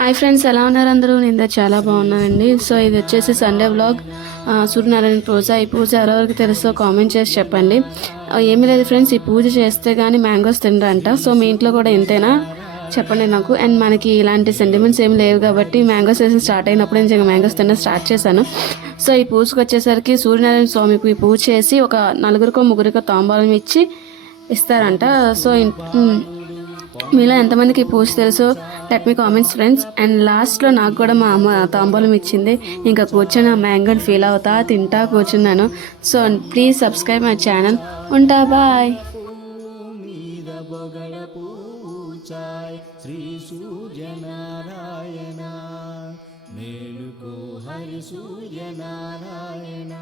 Hi friends, ఎలా ఉన్నారు అందరూ? నేను చాలా బాగున్నానండి. సో ఇది వచ్చేసి సండే వ్లాగ్. సూర్యనారాయణ పూజ. ఈ పూజ ఎవరెవరికి తెలుసో కామెంట్ చేసి చెప్పండి. ఏమీ లేదు ఫ్రెండ్స్, ఈ పూజ చేస్తే కానీ మ్యాంగోస్ తినరంట. సో మీ ఇంట్లో కూడా ఇంతేనా చెప్పండి నాకు. అండ్ మనకి ఇలాంటి సెంటిమెంట్స్ ఏమి లేవు కాబట్టి మ్యాంగోస్ సీజన్ స్టార్ట్ అయినప్పుడు నుంచి మ్యాంగోస్ తినడం స్టార్ట్ చేశాను. సో ఈ పూజకు వచ్చేసరికి సూర్యనారాయణ స్వామికి ఈ పూజ చేసి ఒక నలుగురికో ముగ్గురికో తాంబాలం ఇచ్చి ఇస్తారంట. సో మీలో ఎంతమందికి పూజ తెలుసు? Let me comments friends. And లాస్ట్లో నాకు కూడా మా అమ్మ తాంబూలం ఇచ్చింది. ఇంకా కూర్చొని ఆ మ్యాంగోని ఫీల్ అవుతా తింటా కూర్చున్నాను. So please subscribe my channel. ఉంటా, బాయ్. శ్రీ సూర్యనారాయణ మేలుకో హరి సూర్యనారాయణ.